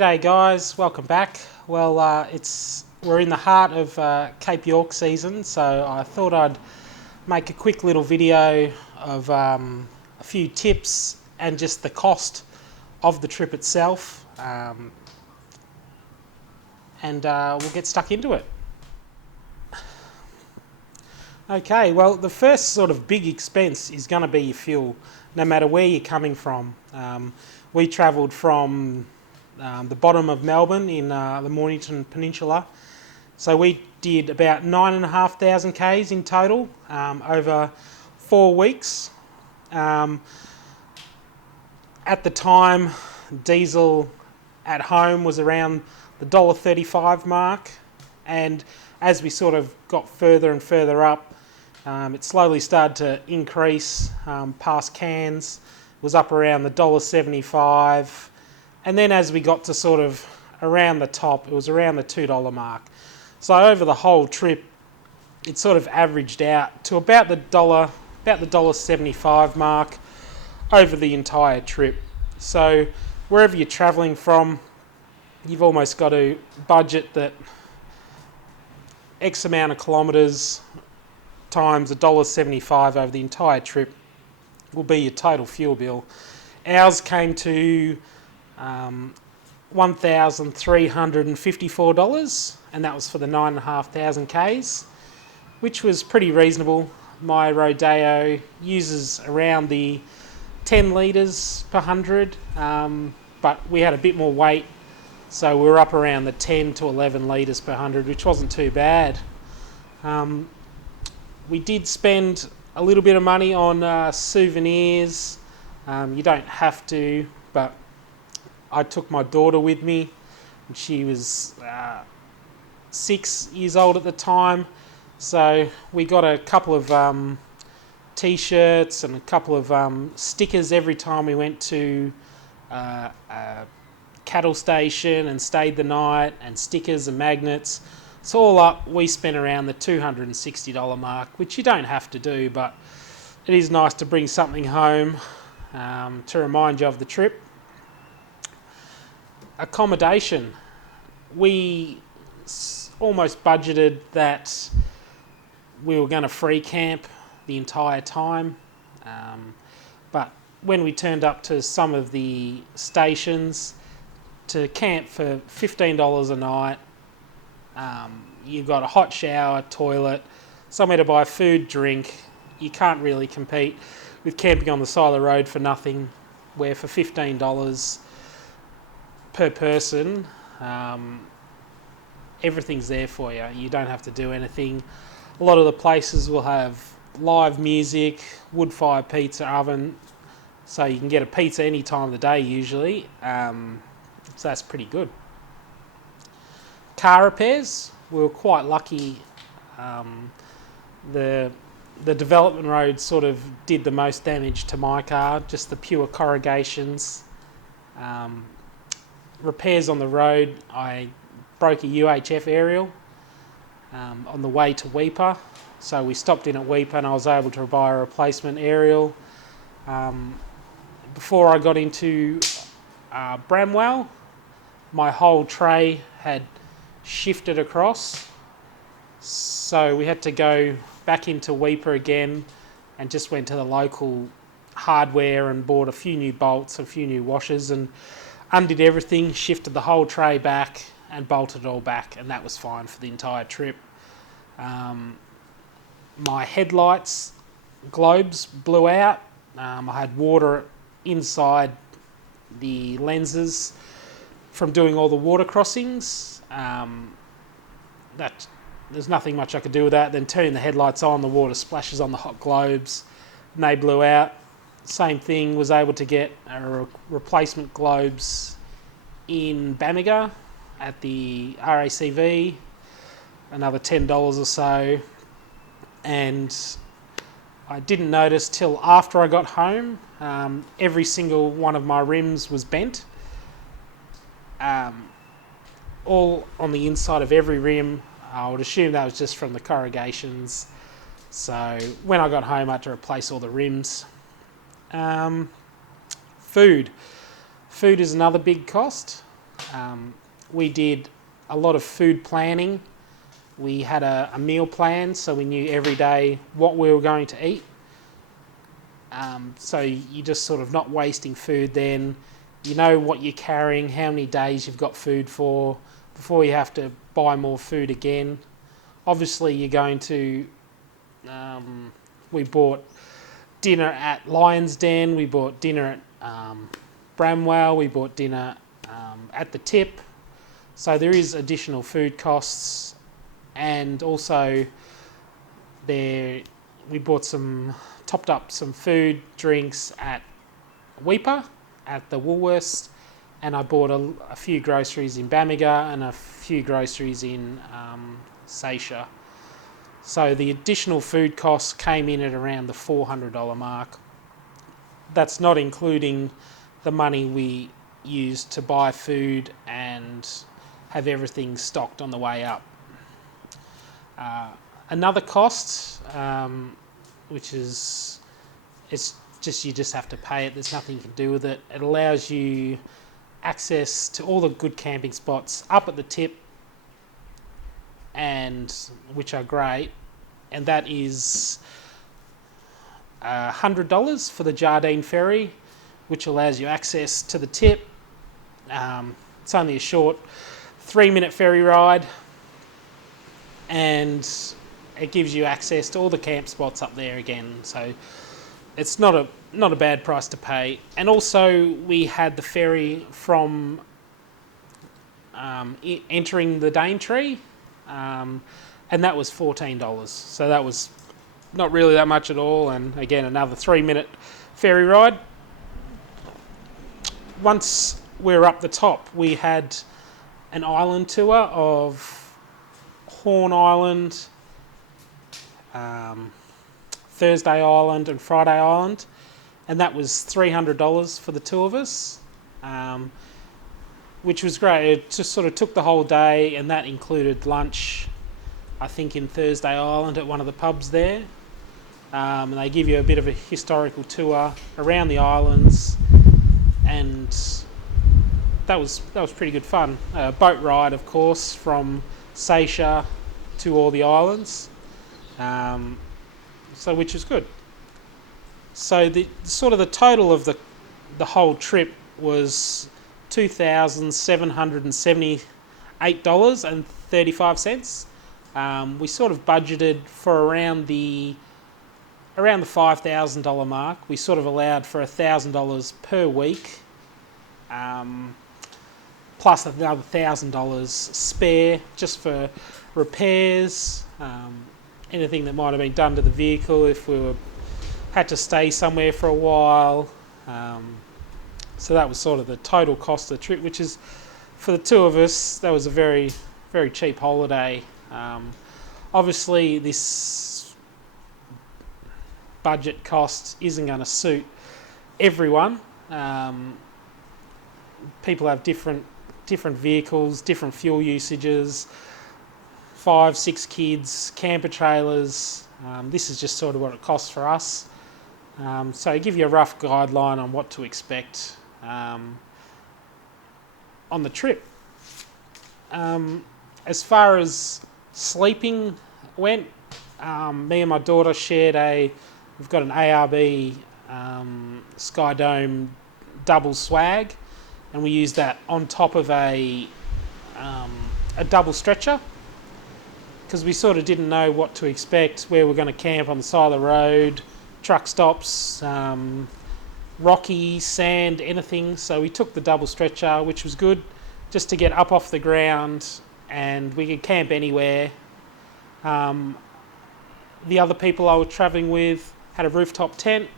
G'day guys, welcome back. Well, we're in the heart of Cape York season, so I thought I'd make a quick little video of a few tips and just the cost of the trip itself, and we'll get stuck into it. Okay, well, the first sort of big expense is going to be your fuel, no matter where you're coming from. We travelled from the bottom of Melbourne in the Mornington Peninsula, so we did about 9,500 k's in total over 4 weeks. At the time, diesel at home was around the $1.35 mark, and as we sort of got further and further up, it slowly started to increase past Cairns. It was up around the $1.75, and then as we got to sort of around the top, it was around the $2 mark. So over the whole trip, it sort of averaged out to about the $1.75 mark over the entire trip. So wherever you're travelling from, you've almost got to budget that X amount of kilometres times $1.75 over the entire trip will be your total fuel bill. Ours came to $1,354, and that was for the 9,500 k's, which was pretty reasonable. My Rodeo uses around the 10 litres per 100, but we had a bit more weight, so we were up around the 10 to 11 litres per 100, which wasn't too bad. We did spend a little bit of money on souvenirs. You don't have to, but I took my daughter with me, and she was 6 years old at the time, so we got a couple of t-shirts and a couple of stickers every time we went to a cattle station and stayed the night, and stickers and magnets. So all up, we spent around the $260 mark, which you don't have to do, but it is nice to bring something home to remind you of the trip. Accommodation. We almost budgeted that we were going to free camp the entire time, but when we turned up to some of the stations to camp for $15 a night, you've got a hot shower, toilet, somewhere to buy food, drink. You can't really compete with camping on the side of the road for nothing, where for $15 per person, everything's there for you. You don't have to do anything. A lot of the places will have live music, wood-fired pizza oven, so you can get a pizza any time of the day usually, so that's pretty good. Car repairs, we were quite lucky. The development road sort of did the most damage to my car, just the pure corrugations. Repairs on the road, I broke a UHF aerial on the way to Weipa, so we stopped in at Weipa and I was able to buy a replacement aerial. Before I got into Bramwell, my whole tray had shifted across, so we had to go back into Weipa again and just went to the local hardware and bought a few new bolts, a few new washers, and undid everything, shifted the whole tray back and bolted it all back, and that was fine for the entire trip. My headlights globes blew out. I had water inside the lenses from doing all the water crossings. There's nothing much I could do with that. Then turning the headlights on, the water splashes on the hot globes, and they blew out. Same thing, was able to get replacement globes in Bamaga at the RACV, another $10 or so, and I didn't notice till after I got home. Every single one of my rims was bent. All on the inside of every rim. I would assume that was just from the corrugations. So when I got home, I had to replace all the rims. Food. Food is another big cost. We did a lot of food planning. We had a meal plan, so we knew every day what we were going to eat. So you're just sort of not wasting food then. You know what you're carrying, how many days you've got food for, before you have to buy more food again. Obviously, you're going to... we bought dinner at Lion's Den, we bought dinner at Bramwell, we bought dinner at the Tip. So there is additional food costs, and also we topped up some food, drinks at Weeper, at the Woolworths, and I bought a few groceries in Bamaga and a few groceries in Seisha. So the additional food costs came in at around the $400 mark. That's not including the money we used to buy food and have everything stocked on the way up. Another cost, which is, you just have to pay it. There's nothing you can do with it. It allows you access to all the good camping spots up at the Tip, and which are great. And that is $100 for the Jardine Ferry, which allows you access to the Tip. It's only a short 3-minute ferry ride, and it gives you access to all the camp spots up there again. So it's not a bad price to pay. And also we had the ferry from entering the Daintree, and that was $14. So that was not really that much at all. And again, another 3-minute ferry ride. Once we're up the top, we had an island tour of Horn Island, Thursday Island and Friday Island, and that was $300 for the two of us, which was great. It just sort of took the whole day, and that included lunch, I think, in Thursday Island at one of the pubs there. And they give you a bit of a historical tour around the islands, and that was pretty good fun. Boat ride, of course, from Seisha to all the islands, so which is good. So the total of the whole trip was $2,778.35. We sort of budgeted for around the $5,000 mark. We sort of allowed for $1,000 per week, plus another $1,000 spare just for repairs, anything that might have been done to the vehicle if we had to stay somewhere for a while. So that was sort of the total cost of the trip, which is, for the two of us, that was a very, very cheap holiday. Obviously, this budget cost isn't going to suit everyone. People have different vehicles, different fuel usages, 5-6 kids, camper trailers. This is just sort of what it costs for us. So I give you a rough guideline on what to expect on the trip. As far as sleeping went, me and my daughter we've got an ARB Sky Dome double swag, and we use that on top of a double stretcher, because we sort of didn't know what to expect, where we're going to camp on the side of the road, truck stops, rocky, sand, anything. So we took the double stretcher, which was good, just to get up off the ground, and we could camp anywhere. The other people I was travelling with had a rooftop tent,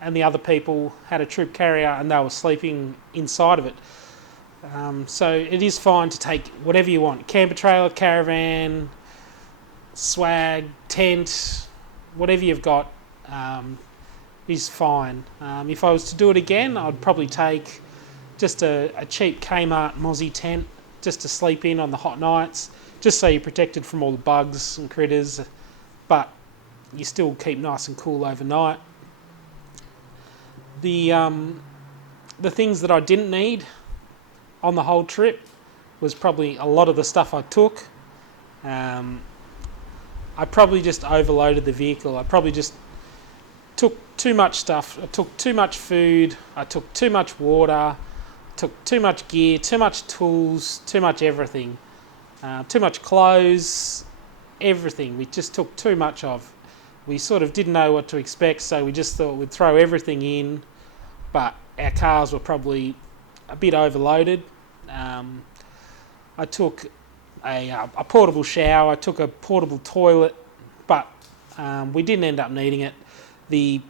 and the other people had a troop carrier, and they were sleeping inside of it. So it is fine to take whatever you want: camper trailer, caravan, swag, tent, whatever you've got is fine. If I was to do it again, I'd probably take just a cheap Kmart Mozzie tent just to sleep in on the hot nights, just so you're protected from all the bugs and critters, but you still keep nice and cool overnight. The things that I didn't need on the whole trip was probably a lot of the stuff I took. I probably just overloaded the vehicle. I probably just took too much stuff. I took too much food. I took too much water. Took too much gear, too much tools, too much everything. Too much clothes, everything. We just took too much of. We sort of didn't know what to expect, so we just thought we'd throw everything in, but our cars were probably a bit overloaded. I took a portable shower, I took a portable toilet, but we didn't end up needing it. The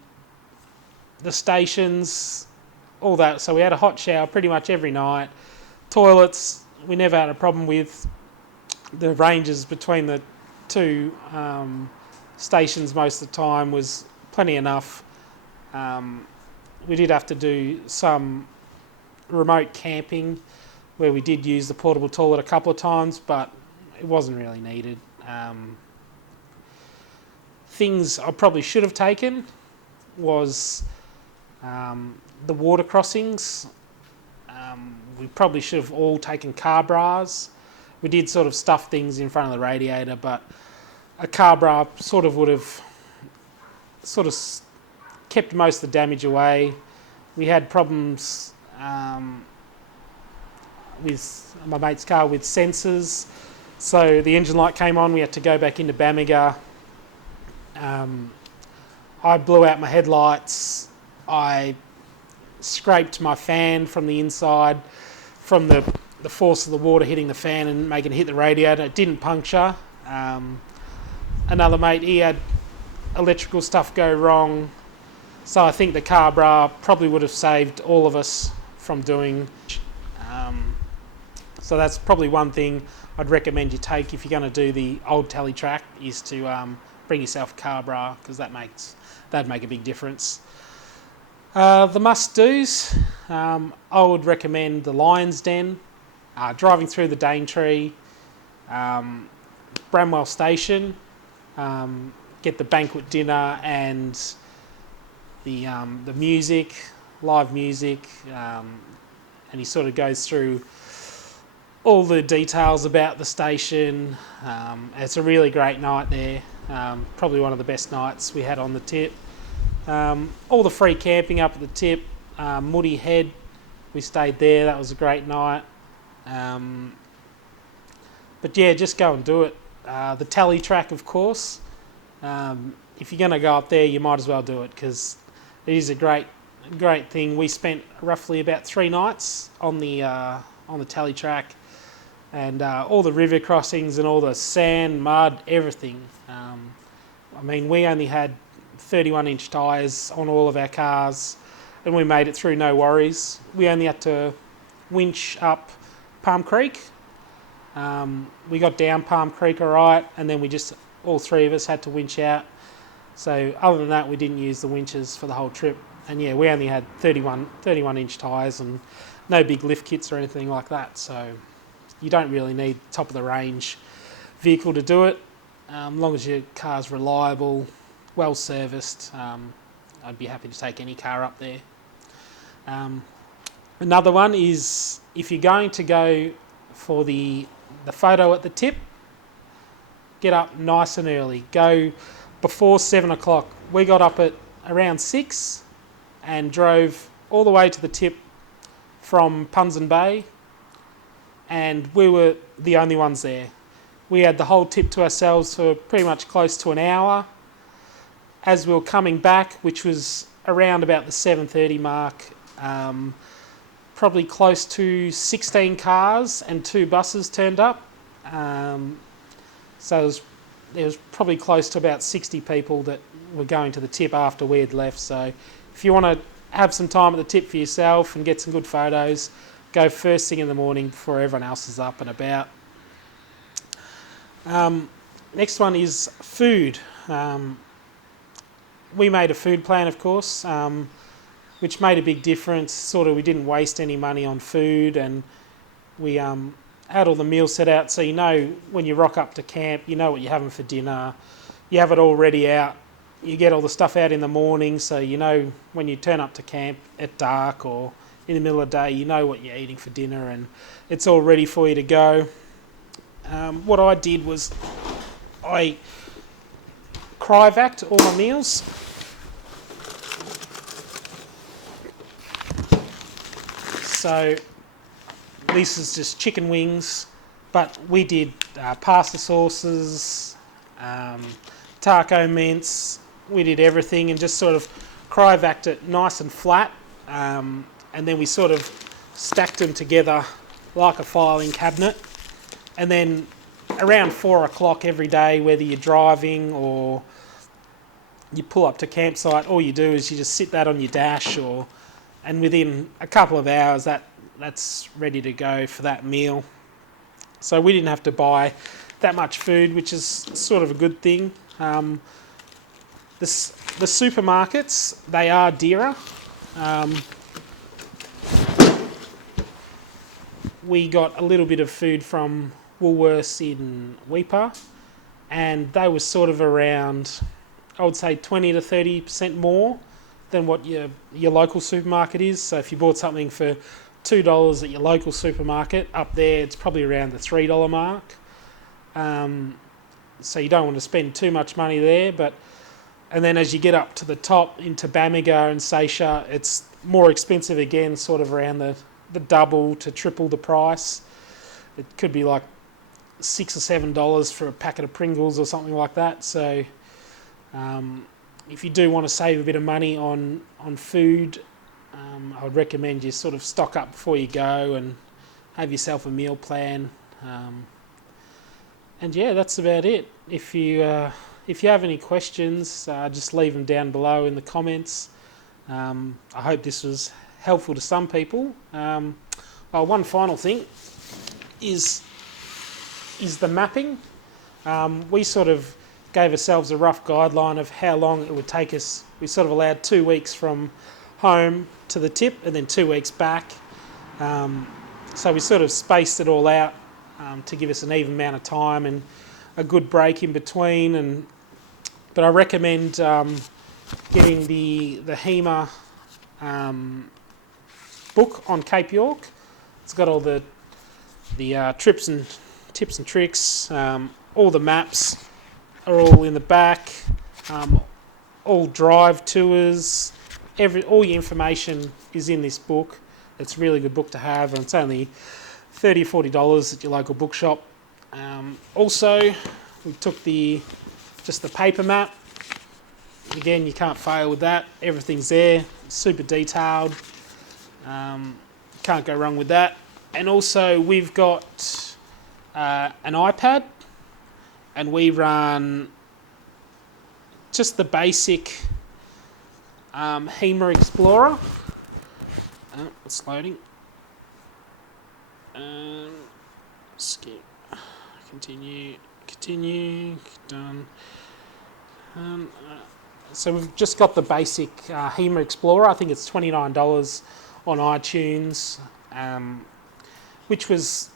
stations, all that, so we had a hot shower pretty much every night. Toilets, we never had a problem with. The ranges between the two stations most of the time was plenty enough. We did have to do some remote camping where we did use the portable toilet a couple of times, but it wasn't really needed. Things I probably should have taken was the water crossings. We probably should have all taken car bras. We did sort of stuff things in front of the radiator, but a car bra sort of would have sort of kept most of the damage away. We had problems with my mate's car with sensors, so the engine light came on, we had to go back into Bamaga. I blew out my headlights. I scraped my fan from the inside from the force of the water hitting the fan and making it hit the radiator. It didn't puncture. Another mate, he had electrical stuff go wrong, so I think the car bra probably would have saved all of us from doing. So that's probably one thing I'd recommend you take if you're going to do the old tally track, is to bring yourself a car bra, because that'd make a big difference. The must-dos, I would recommend the Lion's Den, driving through the Daintree, Bramwell Station, get the banquet dinner and the music, live music, and he sort of goes through all the details about the station. It's a really great night there, probably one of the best nights we had on the tip. All the free camping up at the tip, Moody Head, we stayed there, that was a great night. But yeah, just go and do it. The tally track, of course. If you're going to go up there, you might as well do it, because it is a great thing. We spent roughly about 3 nights on the tally track, and all the river crossings and all the sand, mud, everything. I mean, we only had 31-inch tyres on all of our cars, and we made it through no worries. We only had to winch up Palm Creek. We got down Palm Creek all right, and then all 3 of us had to winch out. So other than that, we didn't use the winches for the whole trip. And yeah, we only had 31-inch tyres and no big lift kits or anything like that. So you don't really need top of the range vehicle to do it. As long as your car's reliable, well serviced, I'd be happy to take any car up there. Another one is, if you're going to go for the photo at the tip, get up nice and early. Go before 7 o'clock. We got up at around 6 and drove all the way to the tip from Punzen Bay, and we were the only ones there. We had the whole tip to ourselves for pretty much close to an hour. As we were coming back, which was around about the 7:30 mark, probably close to 16 cars and 2 buses turned up. So there was probably close to about 60 people that were going to the tip after we had left. So if you want to have some time at the tip for yourself and get some good photos, go first thing in the morning before everyone else is up and about. Next one is food. We made a food plan, of course, which made a big difference. Sort of, we didn't waste any money on food, and we had all the meals set out, so you know when you rock up to camp, you know what you're having for dinner. You have it all ready out. You get all the stuff out in the morning, so you know when you turn up to camp at dark, or in the middle of the day, you know what you're eating for dinner, and it's all ready for you to go. What I did was I cryovac all my meals. So this is just chicken wings, but we did pasta sauces, taco mince. We did everything and just sort of cryovac'd it nice and flat, and then we sort of stacked them together like a filing cabinet. And then around 4 o'clock every day, whether you're driving or you pull up to campsite, all you do is you just sit that on your dash, and within a couple of hours that's ready to go for that meal. So we didn't have to buy that much food, which is sort of a good thing. The supermarkets, they are dearer. We got a little bit of food from Woolworths in Weipa, and they were sort of around, I would say 20 to 30% more than what your local supermarket is. So if you bought something for $2 at your local supermarket, up there it's probably around the $3 mark. So you don't want to spend too much money there. And then as you get up to the top into Bamaga and Seisha, it's more expensive again, sort of around the double to triple the price. It could be like $6 or $7 for a packet of Pringles or something like that. So if you do want to save a bit of money on food, I would recommend you sort of stock up before you go and have yourself a meal plan. And yeah, that's about it. If you have any questions, just leave them down below in the comments. I hope this was helpful to some people. One final thing is the mapping. We sort of gave ourselves a rough guideline of how long it would take us. We sort of allowed 2 weeks from home to the tip and then 2 weeks back. So we sort of spaced it all out to give us an even amount of time and a good break in between. But I recommend getting the HEMA book on Cape York. It's got all the trips and tips and tricks. All the maps are all in the back. All drive tours. All your information is in this book. It's a really good book to have, and it's only $30 or $40 at your local bookshop. Also, we took just the paper map. Again, you can't fail with that. Everything's there, super detailed. Can't go wrong with that. And also, we've got an iPad, and we run just the basic HEMA Explorer. It's loading. Skip. Continue. Done. So we've just got the basic HEMA Explorer. I think it's $29 on iTunes, which was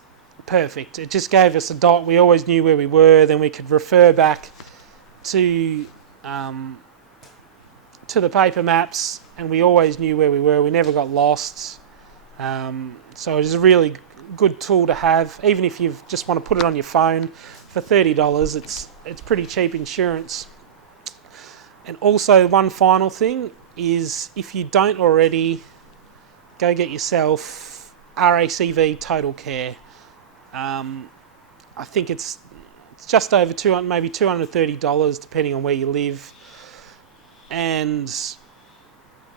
perfect. It just gave us a dot. We always knew where we were. Then we could refer back to the paper maps, and we always knew where we were. We never got lost. So it is a really good tool to have, even if you just want to put it on your phone for $30. It's pretty cheap insurance. And also, one final thing is, if you don't already, go get yourself RACV Total Care. I think it's just over maybe $230, depending on where you live, and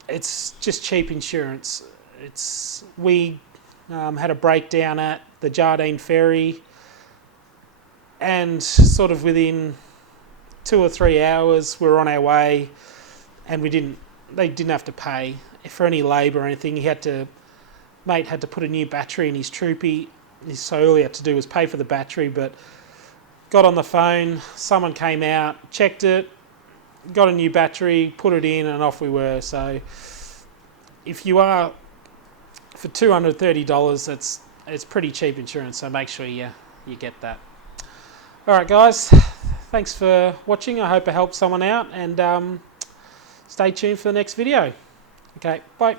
it's just cheap insurance. We had a breakdown at the Jardine Ferry, and sort of within 2 or 3 hours we were on our way, and they didn't have to pay for any labour or anything. Mate had to put a new battery in his troopy, so all he had to do was pay for the battery. But got on the phone, someone came out, checked it, got a new battery, put it in, and off we were. So if you are for $230, it's pretty cheap insurance, so make sure you get that. Alright guys, thanks for watching. I hope it helped someone out, and stay tuned for the next video. Okay, bye.